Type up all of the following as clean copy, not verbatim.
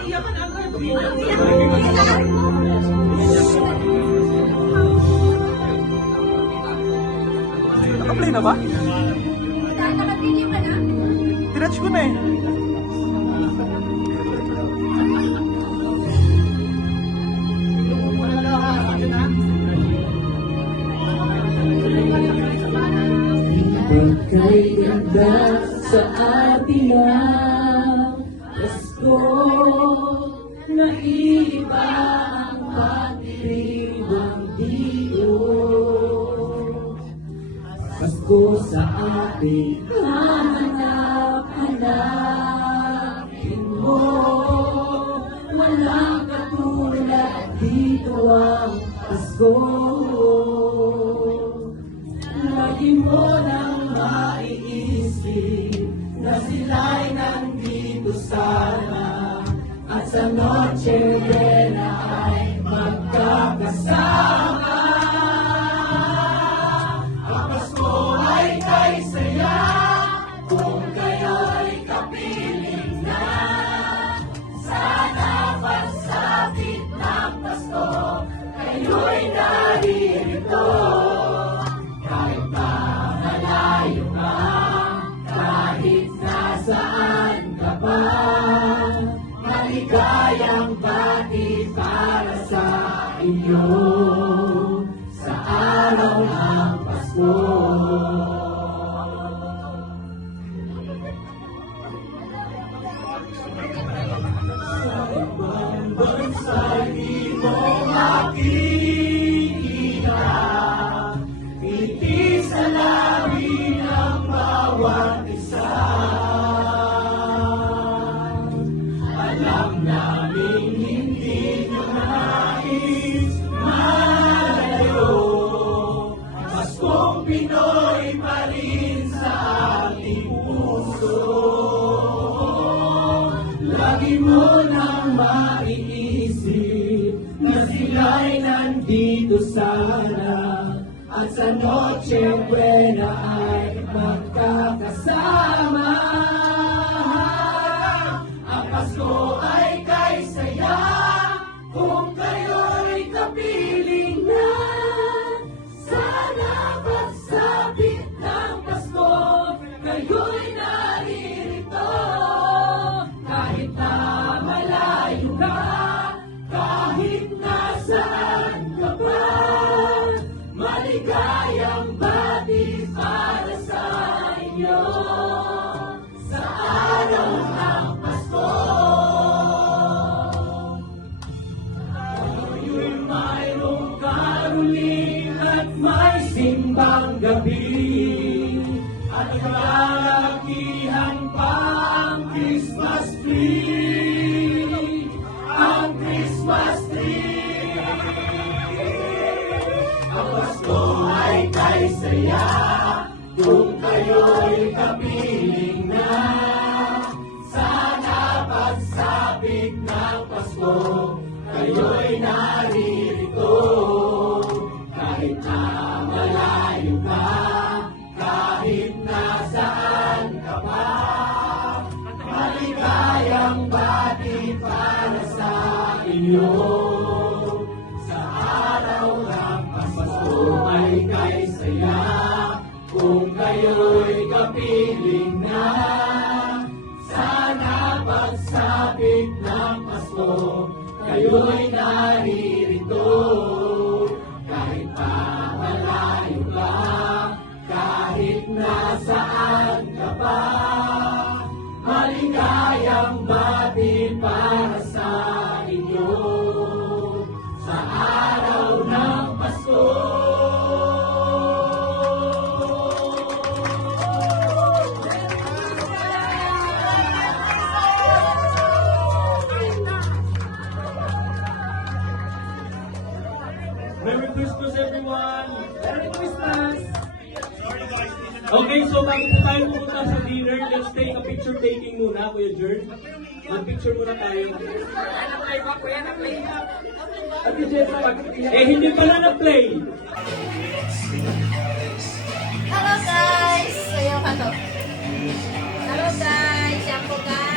Iyakan agad. Naka-play na ba? Nakapili ka na? Tinatch ko na eh. Pagka'y ganda sa ating Pasko, naiiba ang pagdiriwang dito. Pasko sa ating hanap-hanapin mo, walang katulad dito ang Pasko. Lagi mo nang maiisip na sila'y nandito sana, at sa Noche Buena ay magkakasama. Ang Pasko ay kay saya kung kayo'y kapiling na. Sana pagsapit ng Pasko, kayo'y naririto. Kahit pa malayo ka, kahit nasaan ka pa, maligayang bati para sa inyo sa araw ng Pasko. Sa ibang bansa'y di mo makikita ngiti sa labi ng bawat isa. Alam namin hindi nyo nais malayo, Paskong Pinoy pa rin sa ating puso. Lagi mo nang maiisip na sila'y nandito sana, at sa Noche Buena ay magkakasama. Ang Pasko ay kay saya kung kayo'y kapiling na. Sana pagsapit ng Pasko, kayo'y naririto. Kahit na malayo ka, kahit nasaan ka pa, maligayang bati para sa inyo sa araw ng Pasko. Kayo'y mayroong karuling at may simbang gabi, at kalalakihan pa ang Christmas tree, ang Christmas tree. Ang Pasko ay kay saya kung kayo'y kapiling na. Sana pagsapit ng Pasko, kayo'y naririto. Kahit na malayo ka, kahit nasaan ka pa, maligayang bati para sa inyo sa araw ng Pasko ay kay saya kung kayo'y kapiling na. Sana pagsapit ng Pasko, kayo'y naririto. Kahit pa malayo ka, kahit nasaan ka pa, maligayang bati para sa inyo sa araw ng Pasko. Merry Christmas, everyone! Merry Christmas! Okay, so bago po tayo pumunta sa dinner, let's take a picture taking muna, Kuya Jerd. Mag-picture muna tayo. Hindi pala na-play. Hello guys! Sayo ka to. Hello guys! Yan po guys.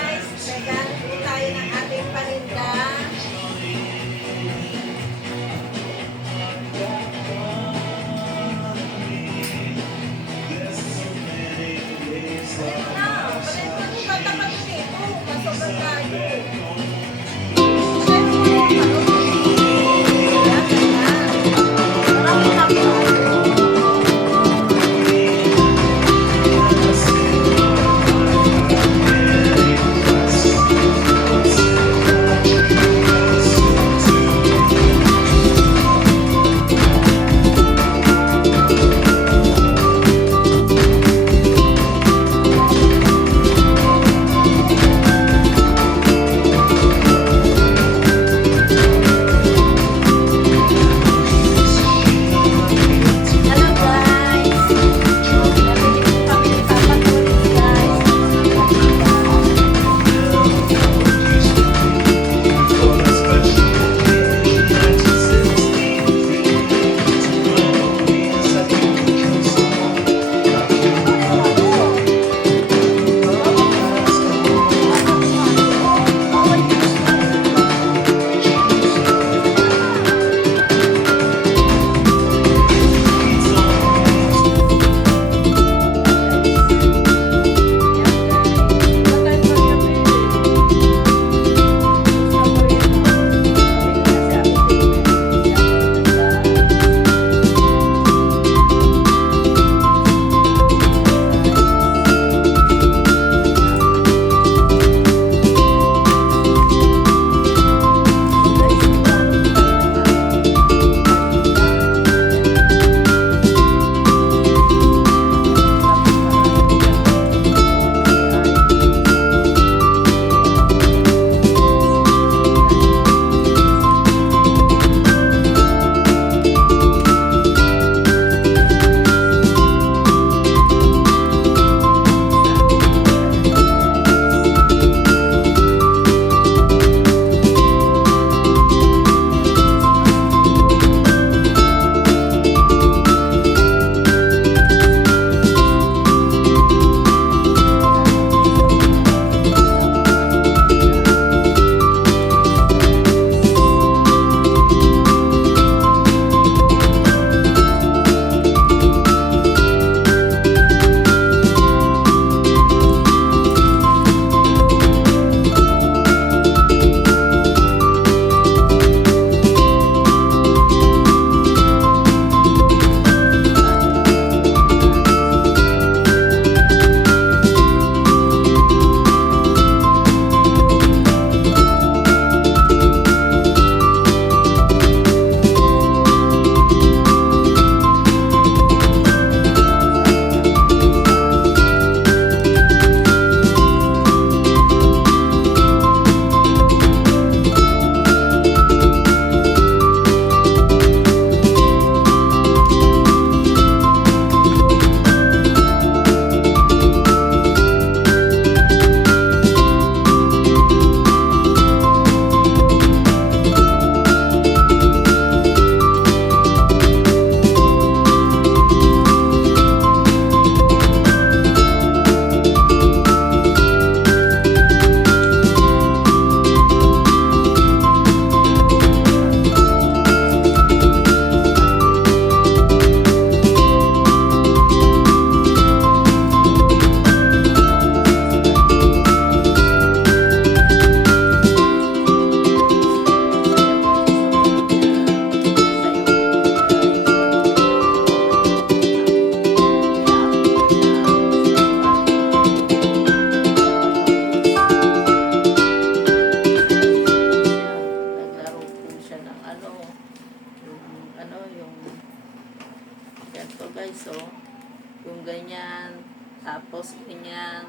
tapos ganyan,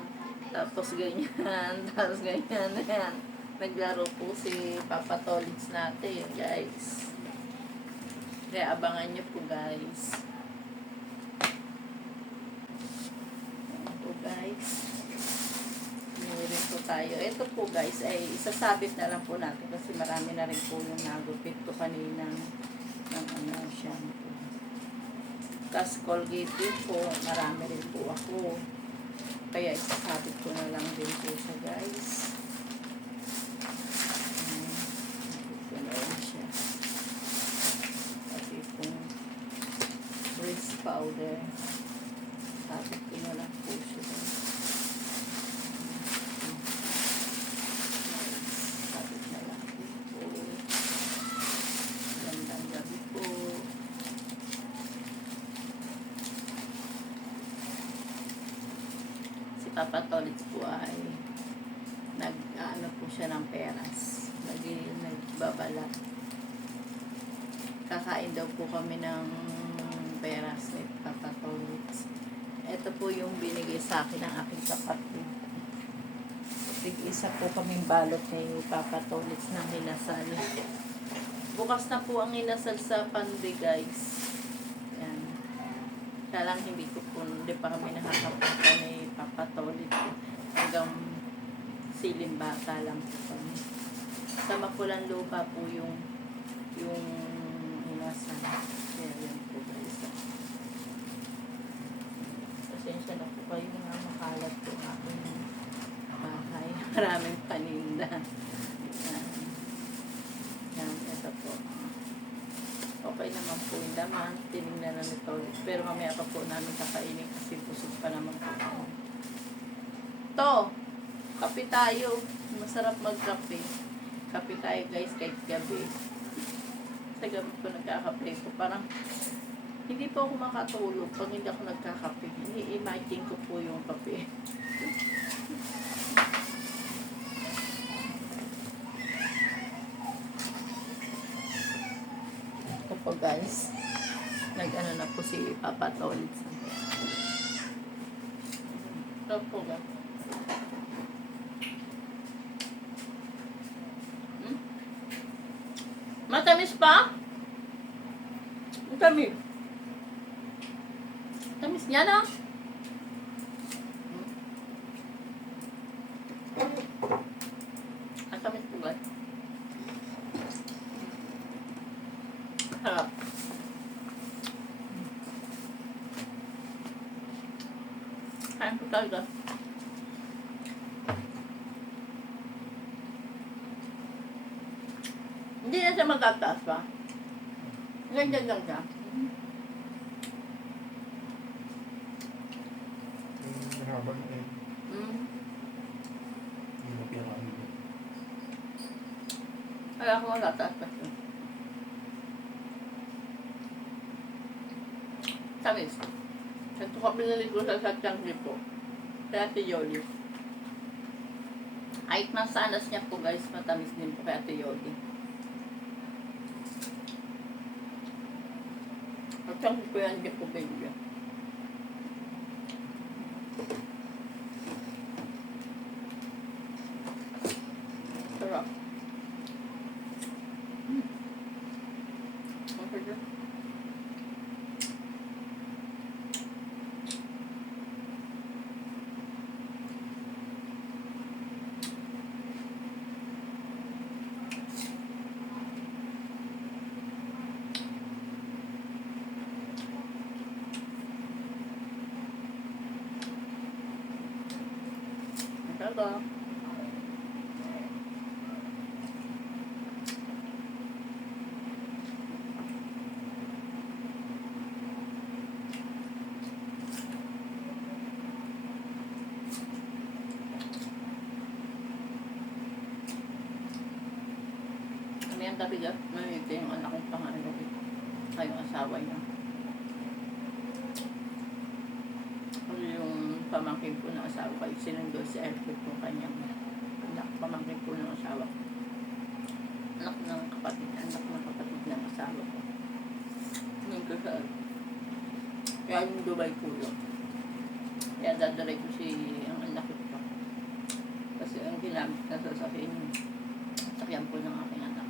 tapos ganyan, tapos ganyan, yan. Naglaro po si Papa Tolits natin, guys. Kaya abangan nyo po, guys. Ayan po, guys. Meron po tayo. Ito po, guys, ay isasabit na lang po natin kasi marami na rin po yung nagupit ko kanina ng ano, shampoo. Tapos Colgate din po, marami rin po ako. Kaya isasabit ko na lang din po siya, guys. Ito na rin siya. Pati pong wrist powder. Sabit ko na lang po siya, guys. Papa Tolits po ay ano po siya ng peras. Nagbabalat. Kakain daw po kami ng peras ni Papa Tolits. Ito po yung binigay sa akin ng aking kapatid. Isa po kaming balot ni Papa Tolits ng hinasal. Bukas na po ang hinasal sa pande, guys. Yan. Kaya lang hindi pa kami nakakapunta ni Papa Tolits. Hanggang Silimbata lang po kami. Sa Mapulan Lupa po yung hinasal. Kaya yan po, guys. Pasensya na po kayo na makalat po aking bahay. Maraming paninda. Yan, ito po. Okay naman po yung laman. Tinignan na nito. Pero mamaya pa po namin kakainin kasi busog pa naman po. To! Kape tayo. Masarap magkape. Kape tayo, guys, kahit gabi. Sa gabi po nagkakape ko. Parang hindi po ako makatulog pag hindi ako nagkakape. Ini-imagine ko po yung kape. Ito po, guys. Nag-ano na po si Papa Tolits. Ito po, guys. Matamis pa? Ang tamis. Tamis niya na. Ang tamis po, guys. Harap. Kain po tayo, guys. Hindi na siya magtataas pa. Ganyan lang siya. Habang Mm. hindi mo pinakain. Kaya ako magtataas pa siya. Tamis. Ito ko binili ko sa satyang po. Kaya Ate Yoli. Kahit masanas niya po, guys, matamis din po kay Ate Yoli. At siyang po yan din po baby. Sarap. Okay dyan. Ito. Kami ang tabi dyan. Ito yung anak kong pangalan. Ay, yung asawa niya. Kasi yung pamangkin po ng asawa ko, sinundo sa airport po kanyang anak, pamangkin po ng asawa ko. Anak ng kapatid ng asawa ko. Yung ko sa, kaya yung Dubai po yun. Kaya dadaray ko ang anak ko. Kasi ang ginamit na sasakyan po ng aking anak.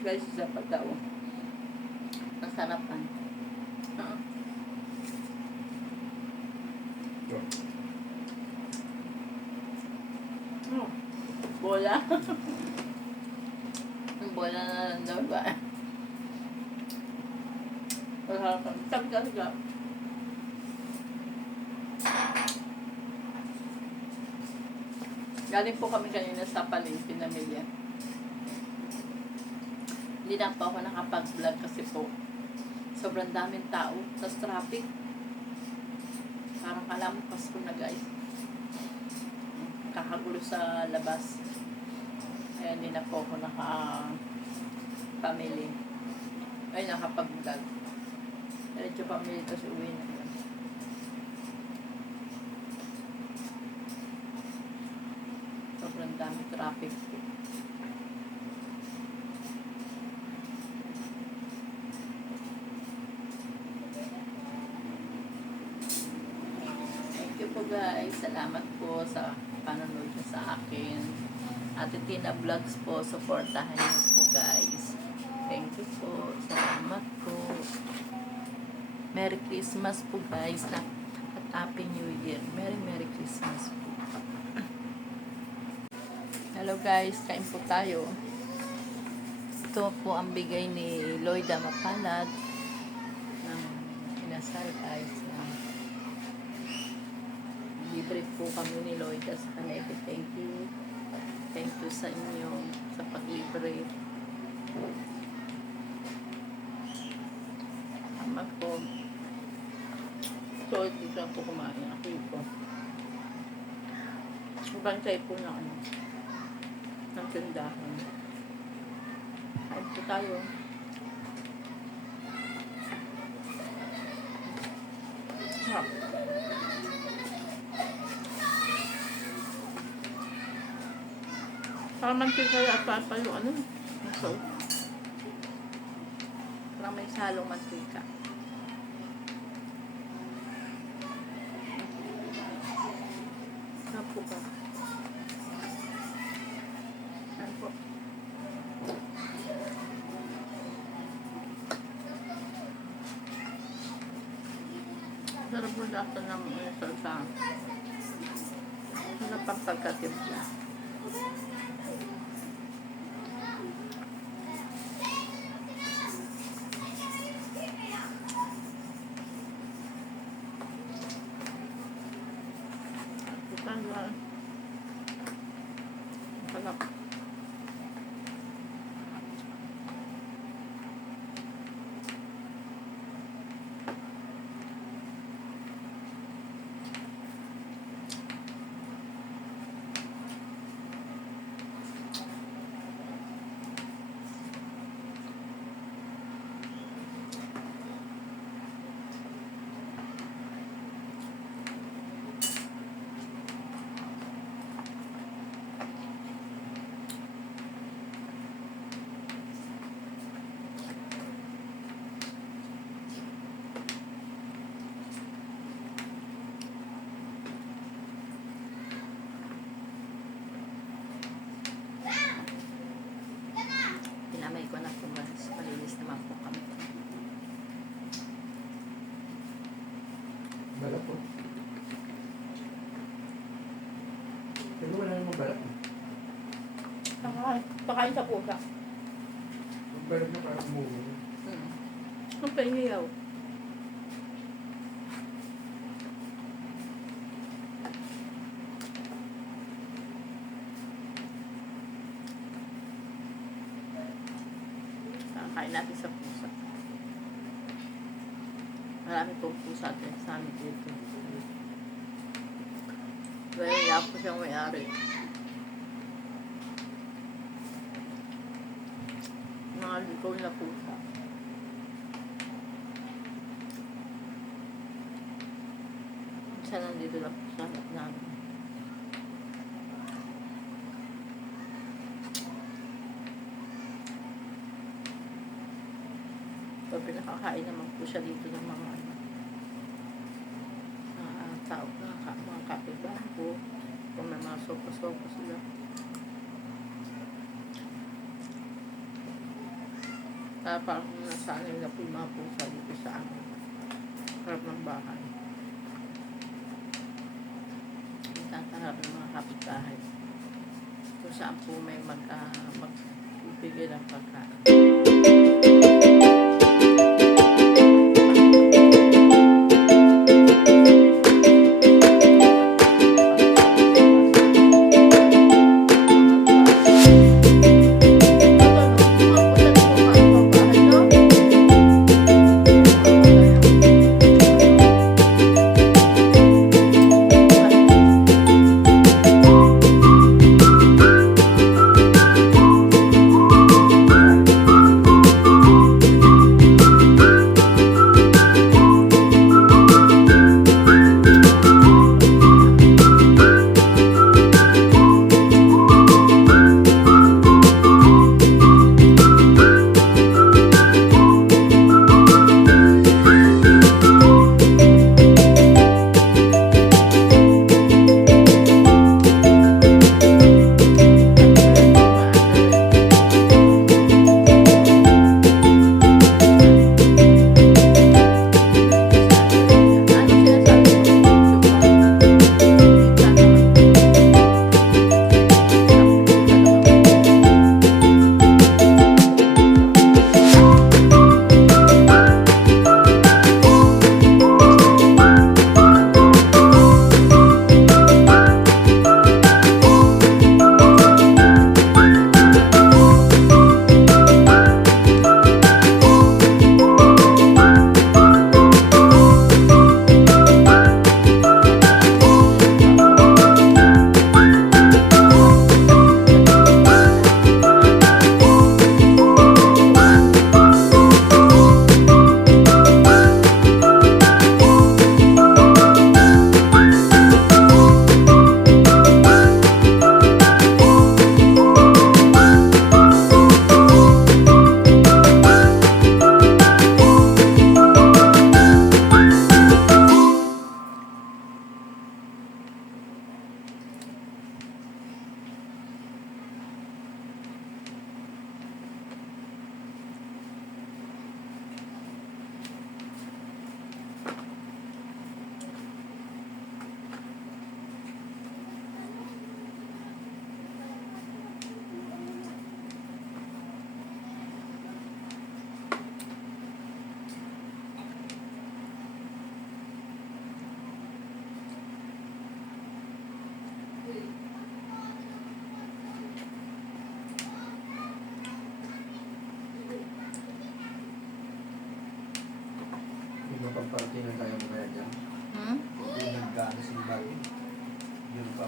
Guys, isa pa daw. Ang sarapan. Bola. Ang bola na lang daw ba? Tagdag. Galing po kami kanina sa palengke na Melia. Hindi na po ako nakapag-vlog kasi po Sobrang daming tao sa traffic. Parang alam mo, Pasko na guys. Kakagulo sa labas. Kaya hindi na po ako naka-family. Ay, nakapag-vlog. Diretso family, tapos uwi na yun. Sobrang dami traffic. Thank you po guys. Salamat po sa panonood niyo sa akin. Ate Tina Vlogs po. Supportahan niyo po guys. Thank you po. Salamat po. Merry Christmas po guys. At Happy New Year. Merry Christmas po. Hello guys. Kain po tayo. Ito po ang bigay ni Lloyda Mapalad ng inasal guys. Libre po kami ni Lloyda sa kanila. Thank you. Thank you sa inyo sa paglibre. Ama ko. So, dito lang po kumain. Ako ito. Bantay po na ano. Ng tindahan. Kain po tayo. Sarap. Parang mantika yata pa yung ano. So, parang may salong mantika. Sarap po ba? Sarap po. Sarap po lasa ng salsa. Sarap ang pagkatimpla. Sarap. Pinamay ko na po guys. Malinis naman po kami. Balat po. Pero wala namang balat. Pakain sa pusa. Ang balat na parang umuwi. Ang pahingiyaw. Kain natin sa pusa. Marami pong pusa din sa amin dito. Kaya iyak ko siyang may-ari. Mga likaw na pusa. Isa nandito lang po sa harap namin. So, pinakakain naman po siya dito ng mga tao, mga kapitbahay ko. Kung may mga sopa-sopa sila. Parang nasanay na po yung mga pusa dito sa amin. Harap ng bahay. Tatarap ng mga kapitbahay. Kung saan po may magbibigay ng pagkain.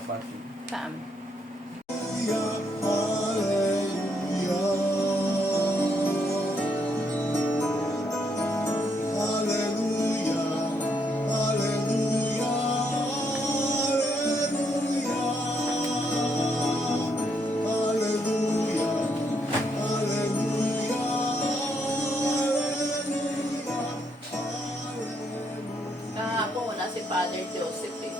bati. Saan? Kahapon wala si Father Joseph eh.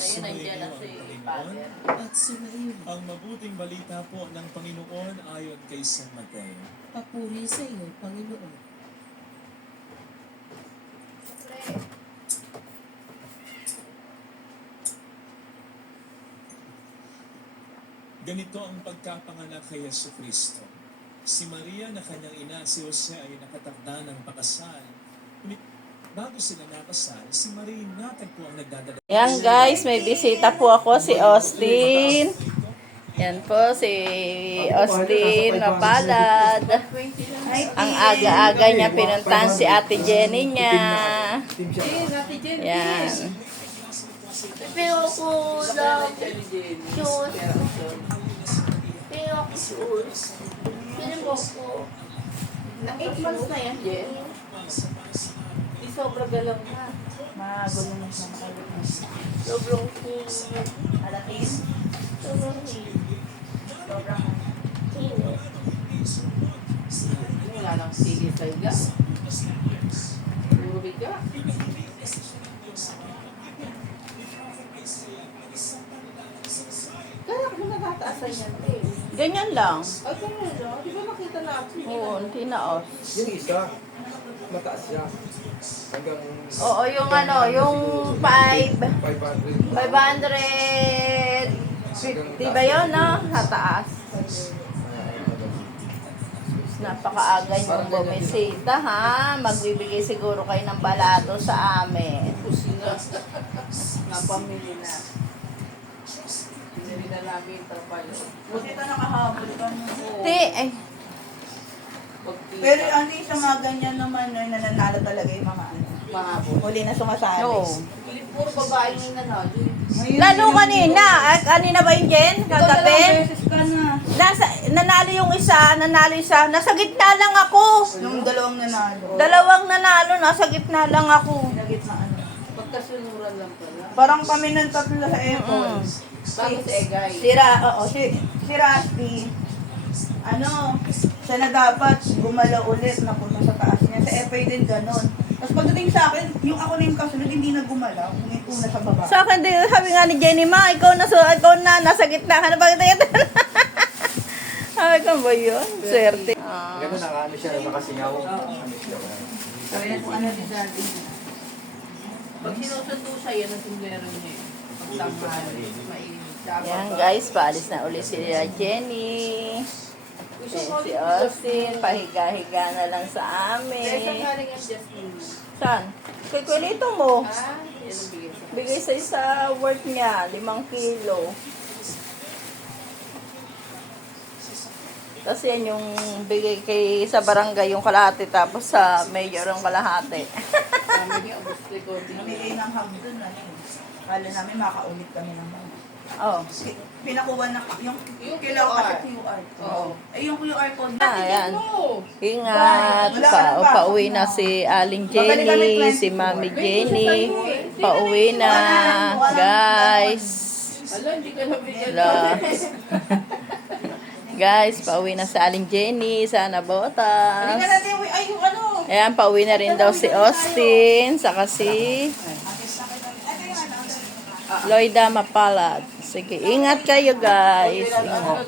Ngayon nandiyan na si Father. At sumayon, ang mabuting balita po ng Panginoon ayon kay San Mateo. Papuri sa iyo, Panginoon. Ganito ang pagkapanganak kay Yesu Kristo. Si Maria na kanyang ina, si Jose ay nakatakda ng pakasal. Ngunit bago sila nakasal, si Maria natagpo ang nagdadala. Yan guys, may bisita po ako si Austin. Yan po si Austin Mapalad. Ang aga-aga niya pinuntahan si Ate Jenny niya. Team siya. Yan. Pero ko lang shoes. Pero ako shoes. Pero ko. 8 months na yan, Jen. Di sobra galaw na. Magulo na siya makalot. Sobrang cool. Alatin? Sobrang cool. Sobrang Cool. wala lang sige sa iga. Puro biga. Kaya kung natataasan yan eh. Ganyan lang. Ay, ganyan lang. Di ba makita natin? Oo, hindi na off. Yung isa, mataas siya. Hanggang... Oo, yung ano, yung 5. 500. 550 ba yun, no? Sa taas. Napakaaga yung bumisita, ha? Magbibigay siguro kayo ng balato sa amin. Kusina. Napamili na. Pinili na namin yung trabaho. Buti ka nakahabol ka mo. Ti, ay. Pero ano yung sa mga ganyan naman na nananalo talaga yung mga ano. Mahabol. Huli na sumasali. No. Puro babae yung nanalo. Lalo kanina. Kanina ba yun, Jen? Kagabi? Beses ka na. Nanalo yung isa, nasa gitna lang ako. Nung dalawang nanalo. Dalawang nanalo, nasa gitna lang ako. Nagit na ano. Pagkasunuran lang pala. Parang kami ng tatlo sa Apple. Bago si Egay. Si Rusty. Ano, siya na dapat gumalaw ulit na punta sa taas niya. Sa FA din ganon. Tapos pagdating sa akin, yung ako na yung kasunod, hindi na gumalaw. Huminto na sa baba. Sa akin, sabi nga ni Jenny, ma, ikaw na, nasa gitna ka na, bakit ito? Sabi ko ba yun? Swerte. Ganun ano siya, nakasingaw. Ano siya. Kaya kung ano ni Daddy. Pag sinusundo siya, yan ang tumblero niya. Pagtanghali, mainit. Yan guys, paalis na ulit sila Jenny. Si Austin, pahiga-higa na lang sa amin. Saan? Kay Kuelito mo. Bigay sa work niya, 5 kilo. Kasi yan yung bigay kay sa barangay yung kalahati, tapos sa mayor yung kalahati. Namigay ng hub dun. Kala namin makaulit kami ng mga. Oh. Pinakuha na yung kailangan kasi QR. Oo. Eh yung QR code. Ayan. Ingat. Pauwi na si Aling Jenny, si Mami Jenny. Pauwi na. Guys. Hala. Guys, pauwi na si Aling Jenny. Sana botas. Hindi natin, ay yung ano. Ayan, pauwi na rin daw si Austin. Saka si Loida Mapalad. Sige, ingat kayo guys. Ingat.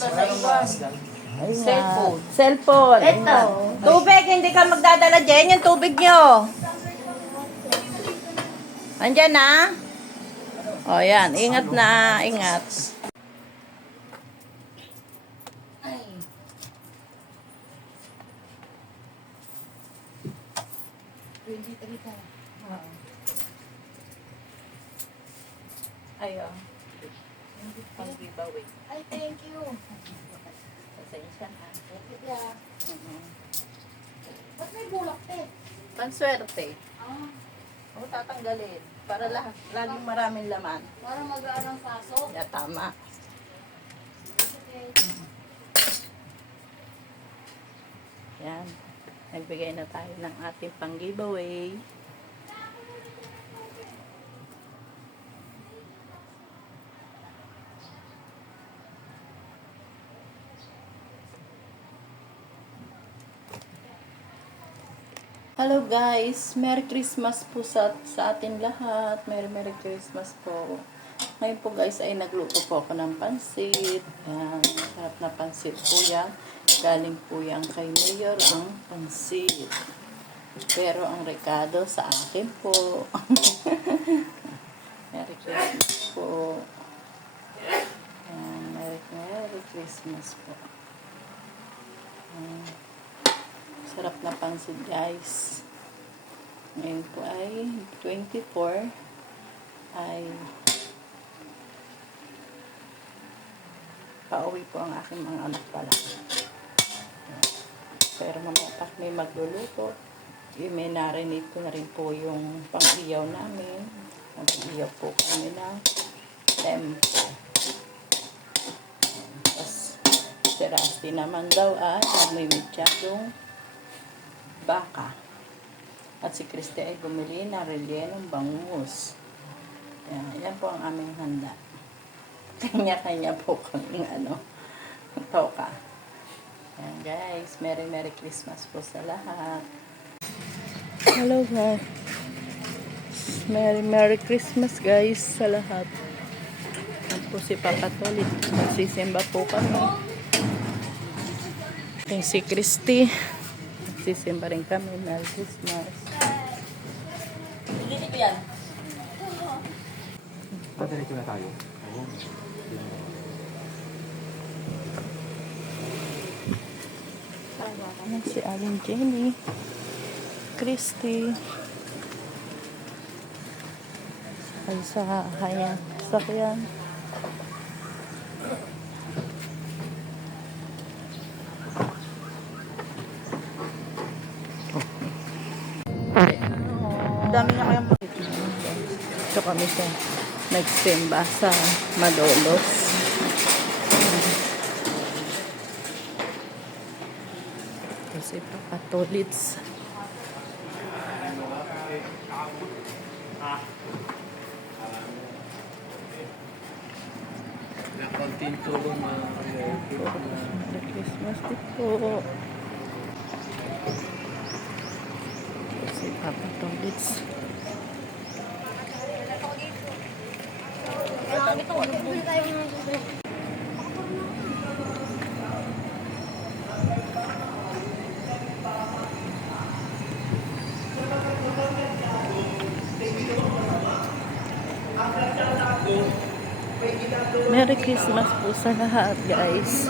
Cellphone. Cellphone. Ingat. Tubig, hindi ka magdadala dyan. Yung tubig nyo. Andyan na. O yan, ingat na. Ingat. Ayo. Pang-giveaway. Ay, thank you. Pasensya na. Yeah. Ba't may bulak, te? Panswerte. Ah. O, tatanggalin. Para lahat, laging maraming laman. Para magaan ang pasok. Yeah, tama. Okay. Yan. Nagbigay na tayo ng ating pang-giveaway. Hello guys! Merry Christmas po sa atin lahat. Merry Christmas po. Ngayon po guys ay nagluto po ako ng pansit. Yan. Sarap na pansit po yan. Galing po yan kay Mayor ang pansit. Pero ang rekado sa akin po. Merry Christmas po. Yan. Merry Christmas po. Yan. Sarap na pansit guys. Ngayon po ay 24 ay pauwi po ang aking mga anak pala. Pero mamaya pa may magluluto. May narinig ko na rin po yung pang-iyaw namin. Pang-iyaw po kami ng tempo. Tapos si Rusty naman daw ay nagmimityadong baka. At si Christy ay bumili na rellenong bangus. Yan po ang aming handa. Kanya-kanya po kaming toka. Yan guys, Merry Christmas po sa lahat. Hello guys. Merry Christmas guys sa lahat. Yan po si Papa Tolit. Magsisimba po kami. Yan si Christy. Magsisimba rin kami. Merry Christmas. Hindi ko yan. Padiretso na tayo. Ayan si Aling Jenny. Christy. Ay sa hayan. Sakyan. Ang dami niya kayang Ito kami sa nagsimba sa Malolos. Ito si Papa Tolits. Konting tulong Merry Christmas din po. Ito si Papa Tolits. Merry Christmas po sa lahat, guys.